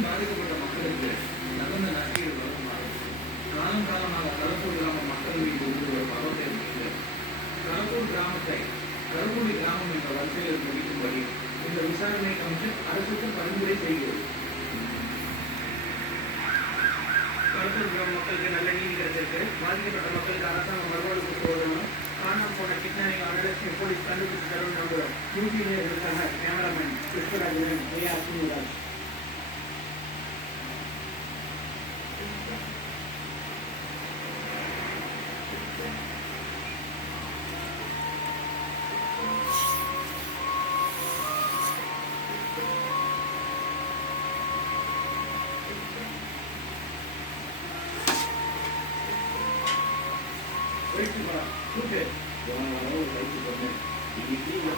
புயல் பாதிக்கப்பட்ட மக்களுக்கு தகுந்த நஷ்டீடு வழங்குமாறு காலம் காலமாக கலப்பூர் கிராம மக்கள் மீது ஒரு பகவத்தை மீது கலப்பூர் கிராமத்தை கருங்குடி கிராமம் என்ற வரிசையில் முடிக்கும்படி இந்த விசாரணை கமிஷன் அரசுக்கு பரிந்துரை செய்கிறது. கலப்பூர் கிராம மக்களுக்கு நல்ல நீதி கிடைச்சிருக்கு. பாதிக்கப்பட்ட மக்களுக்கு அரசாங்கம் மறுவாழ்வு கொடுத்து காணாமல் போன கிட்னானிக் அனலட்சுமி போலீஸ் கண்டுபிடிச்சு தரும் நம்புகிறோம். யூபி நேர்களுக்காக cameraman Pushparajan Ashwiniraj. Where's the book? Look at it. Wow, that's a good one. You see the